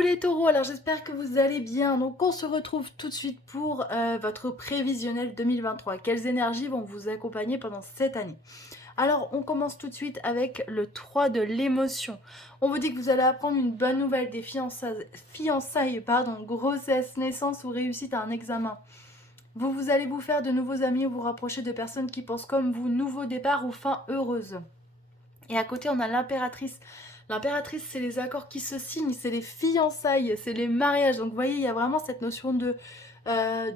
les taureaux, alors j'espère que vous allez bien. Donc on se retrouve tout de suite pour votre prévisionnel 2023. Quelles énergies vont vous accompagner pendant cette année? Alors on commence tout de suite avec le 3 de l'émotion. On vous dit que vous allez apprendre une bonne nouvelle des fiançailles, grossesse, naissance ou réussite à un examen. Vous allez vous faire de nouveaux amis ou vous rapprocher de personnes qui pensent comme vous, nouveau départ ou fin heureuse. Et à côté, on a l'impératrice. L'impératrice, c'est les accords qui se signent, c'est les fiançailles, c'est les mariages. Donc vous voyez, il y a vraiment cette notion euh,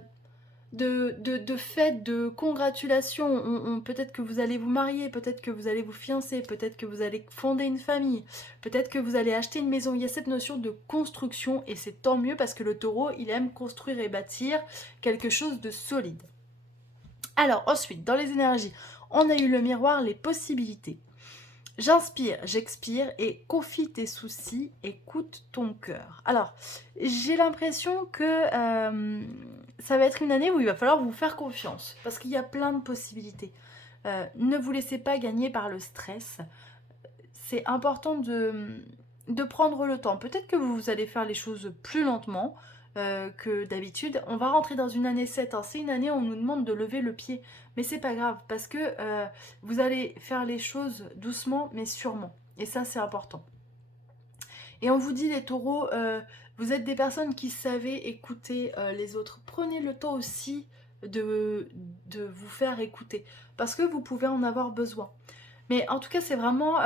de fête, de congratulation. Peut-être que vous allez vous marier, peut-être que vous allez vous fiancer, peut-être que vous allez fonder une famille, peut-être que vous allez acheter une maison. Il y a cette notion de construction et c'est tant mieux parce que le taureau, il aime construire et bâtir quelque chose de solide. Alors ensuite, dans les énergies, on a eu le miroir, les possibilités. J'inspire, j'expire et confie tes soucis, écoute ton cœur. Alors, j'ai l'impression que ça va être une année où il va falloir vous faire confiance parce qu'il y a plein de possibilités. Ne vous laissez pas gagner par le stress. C'est important de prendre le temps. Peut-être que vous allez faire les choses plus lentement que d'habitude. On va rentrer dans une année 7, hein. C'est une année où on nous demande de lever le pied. Mais c'est pas grave parce que vous allez faire les choses doucement mais sûrement. Et ça, c'est important. Et on vous dit, les taureaux, vous êtes des personnes qui savez écouter les autres. Prenez le temps aussi de vous faire écouter parce que vous pouvez en avoir besoin. Mais en tout cas, c'est vraiment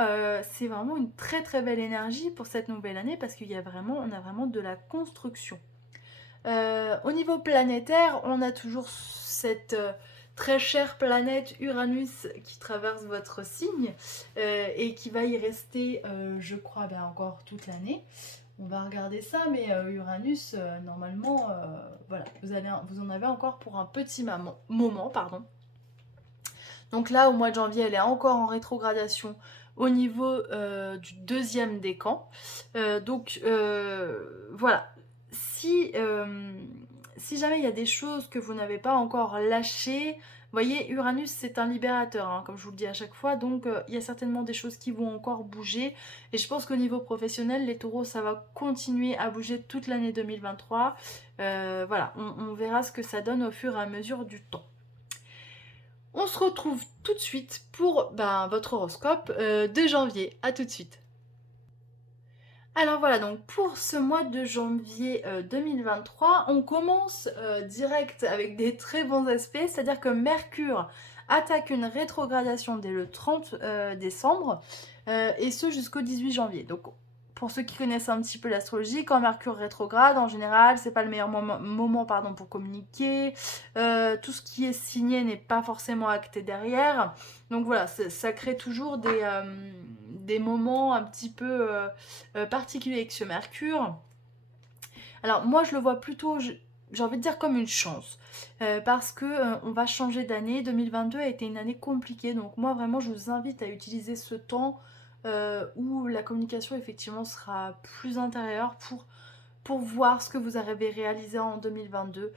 une très très belle énergie pour cette nouvelle année parce on a vraiment de la construction. Au niveau planétaire, on a toujours cette très chère planète Uranus qui traverse votre signe et qui va y rester, je crois, ben, encore toute l'année. On va regarder ça, mais Uranus, normalement, voilà, vous en avez encore pour un petit moment, pardon. Donc là, au mois de janvier, elle est encore en rétrogradation au niveau du deuxième décan. Voilà, si jamais il y a des choses que vous n'avez pas encore lâchées, vous voyez, Uranus, c'est un libérateur, hein, comme je vous le dis à chaque fois, donc il y a certainement des choses qui vont encore bouger. Et je pense qu'au niveau professionnel, les taureaux, ça va continuer à bouger toute l'année 2023. Voilà, on verra ce que ça donne au fur et à mesure du temps. On se retrouve tout de suite pour votre horoscope de janvier. À tout de suite. Alors voilà, donc pour ce mois de janvier 2023, on commence direct avec des très bons aspects, c'est-à-dire que Mercure attaque une rétrogradation dès le 30 décembre et ce jusqu'au 18 janvier. Donc pour ceux qui connaissent un petit peu l'astrologie, quand Mercure rétrograde, en général, c'est pas le meilleur moment pour communiquer. Tout ce qui est signé n'est pas forcément acté derrière. Donc voilà, ça crée toujours des moments un petit peu particuliers avec ce Mercure. Alors moi je le vois plutôt, j'ai envie de dire comme une chance, parce que on va changer d'année. 2022 a été une année compliquée, donc moi vraiment je vous invite à utiliser ce temps où la communication effectivement sera plus intérieure pour voir ce que vous avez réalisé en 2022,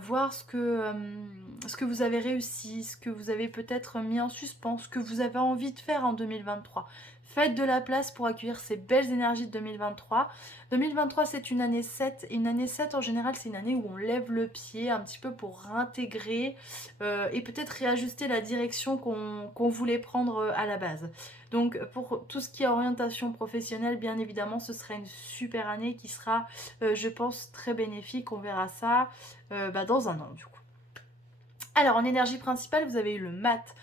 voir ce que vous avez réussi, ce que vous avez peut-être mis en suspens, ce que vous avez envie de faire en 2023. Faites de la place pour accueillir ces belles énergies de 2023. 2023, c'est une année 7. Et une année 7, en général, c'est une année où on lève le pied un petit peu pour réintégrer et peut-être réajuster la direction qu'on voulait prendre à la base. Donc, pour tout ce qui est orientation professionnelle, bien évidemment, ce sera une super année qui sera je pense très bénéfique. On verra ça dans un an du coup. Alors en énergie principale, vous avez eu le mat.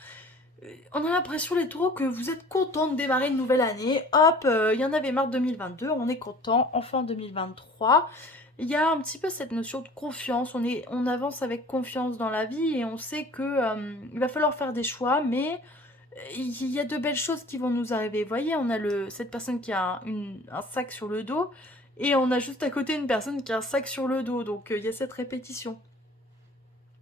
On a l'impression les taureaux que vous êtes contents de démarrer une nouvelle année. Hop, il y en avait marre de 2022, on est content, enfin 2023. Il y a un petit peu cette notion de confiance, on avance avec confiance dans la vie et on sait que il va falloir faire des choix, mais il y a de belles choses qui vont nous arriver. Vous voyez, on a cette personne qui a un sac sur le dos et on a juste à côté une personne qui a un sac sur le dos. Donc il y a cette répétition.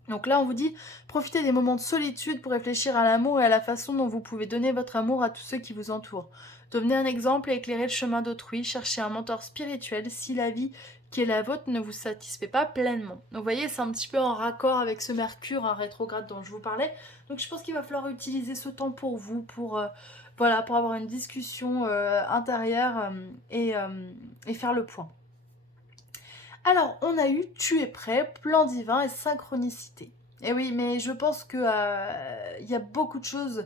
Donc là, on vous dit, profitez des moments de solitude pour réfléchir à l'amour et à la façon dont vous pouvez donner votre amour à tous ceux qui vous entourent. Devenez un exemple et éclairez le chemin d'autrui. Cherchez un mentor spirituel si la vie qui est la vôtre ne vous satisfait pas pleinement. Donc vous voyez, c'est un petit peu en raccord avec ce Mercure en rétrograde dont je vous parlais. Donc je pense qu'il va falloir utiliser ce temps pour vous, pour avoir une discussion intérieure et faire le point. Alors, on a eu tu es prêt, plan divin et synchronicité. Et oui, mais je pense que il y a beaucoup de choses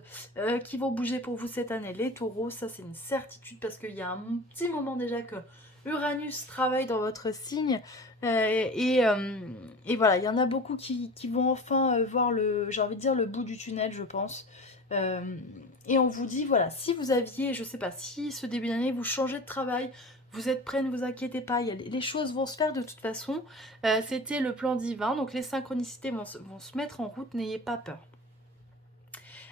qui vont bouger pour vous cette année. Les taureaux, ça c'est une certitude parce qu'il y a un petit moment déjà que Uranus travaille dans votre signe. Et voilà, il y en a beaucoup qui vont enfin voir j'ai envie de dire, le bout du tunnel, je pense. Euh, et on vous dit, voilà, si vous aviez, je sais pas, si ce début d'année vous changez de travail, vous êtes prêts, ne vous inquiétez pas, les choses vont se faire de toute façon. C'était le plan divin, donc les synchronicités vont se mettre en route, n'ayez pas peur.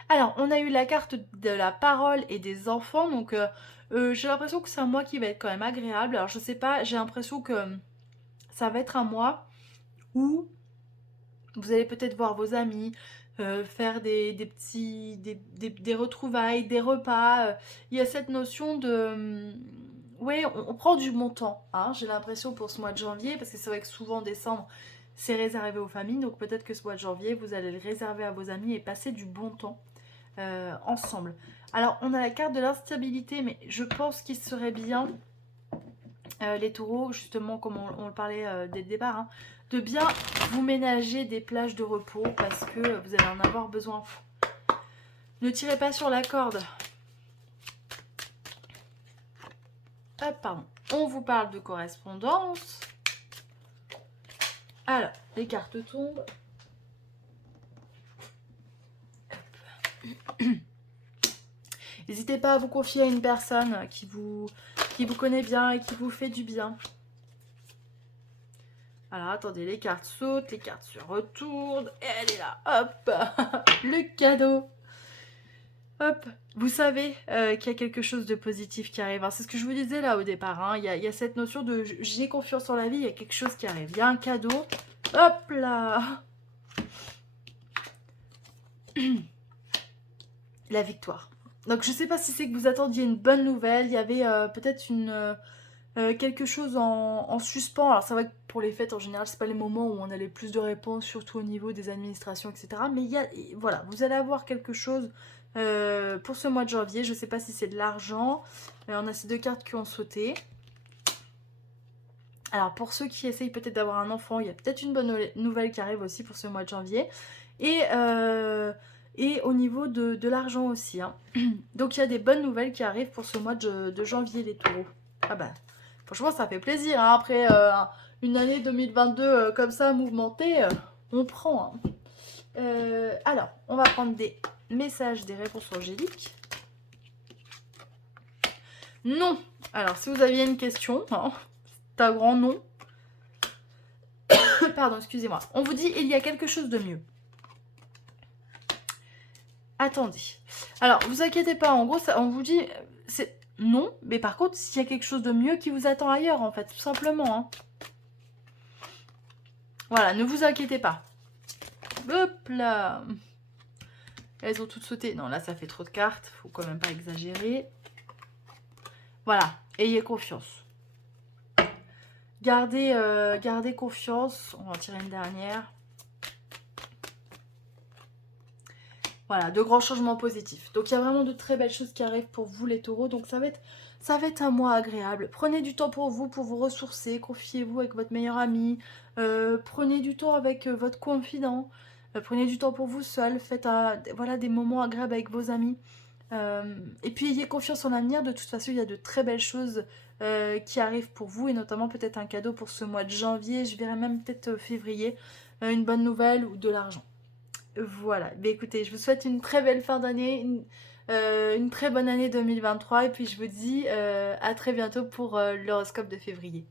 Alors, on a eu la carte de la parole et des enfants, donc j'ai l'impression que c'est un mois qui va être quand même agréable. Alors, je sais pas, j'ai l'impression que ça va être un mois où vous allez peut-être voir vos amis, faire des retrouvailles, des repas. Il y a cette notion de... ouais, on prend du bon temps, hein, j'ai l'impression pour ce mois de janvier, parce que c'est vrai que souvent décembre, c'est réservé aux familles, donc peut-être que ce mois de janvier, vous allez le réserver à vos amis et passer du bon temps ensemble. Alors, on a la carte de l'instabilité, mais je pense qu'il serait bien, les taureaux, justement, comme on le parlait dès le départ, hein, de bien vous ménager des plages de repos parce que vous allez en avoir besoin. Ne tirez pas sur la corde. Hop, pardon. On vous parle de correspondance. Alors, les cartes tombent. N'hésitez pas à vous confier à une personne qui vous connaît bien et qui vous fait du bien. Alors, attendez, les cartes sautent, les cartes se retournent. Et elle est là, hop. Le cadeau. Hop, vous savez qu'il y a quelque chose de positif qui arrive. C'est ce que je vous disais là au départ, hein. Il y a cette notion de j'ai confiance en la vie, il y a quelque chose qui arrive. Il y a un cadeau. Hop là. La victoire. Donc je sais pas si c'est que vous attendiez une bonne nouvelle. Il y avait peut-être quelque chose en suspens. Alors c'est vrai que pour les fêtes en général, c'est pas les moments où on a les plus de réponses, surtout au niveau des administrations, etc. Mais voilà, vous allez avoir quelque chose pour ce mois de janvier. Je sais pas si c'est de l'argent. On a ces deux cartes qui ont sauté. Alors pour ceux qui essayent peut-être d'avoir un enfant, il y a peut-être une bonne nouvelle qui arrive aussi pour ce mois de janvier. Et au niveau de l'argent aussi, hein. Donc il y a des bonnes nouvelles qui arrivent pour ce mois de janvier, les taureaux. Ah bah, franchement, ça fait plaisir, hein. Après une année 2022 comme ça, mouvementée, on prend, hein. Alors, on va prendre des messages, des réponses angéliques. Non. Alors, si vous aviez une question, hein, c'est un grand non. Pardon, excusez-moi. On vous dit, il y a quelque chose de mieux. Attendez. Alors, vous inquiétez pas, en gros, on vous dit, c'est non, mais par contre, s'il y a quelque chose de mieux qui vous attend ailleurs, en fait, tout simplement, hein. Voilà, ne vous inquiétez pas. Hop là. Elles ont toutes sauté. Non, là, ça fait trop de cartes. Faut quand même pas exagérer. Voilà, ayez confiance. Gardez confiance. On va en tirer une dernière. Voilà, de grands changements positifs. Donc il y a vraiment de très belles choses qui arrivent pour vous les taureaux. Donc ça va être un mois agréable. Prenez du temps pour vous ressourcer. Confiez-vous avec votre meilleur ami. Prenez du temps avec votre confident. Prenez du temps pour vous seul. Faites voilà, des moments agréables avec vos amis. Et puis ayez confiance en l'avenir. De toute façon, il y a de très belles choses qui arrivent pour vous. Et notamment peut-être un cadeau pour ce mois de janvier. Je verrai même peut-être février. Une bonne nouvelle ou de l'argent. Voilà, mais écoutez, je vous souhaite une très belle fin d'année, une très bonne année 2023 et puis je vous dis à très bientôt pour l'horoscope de février.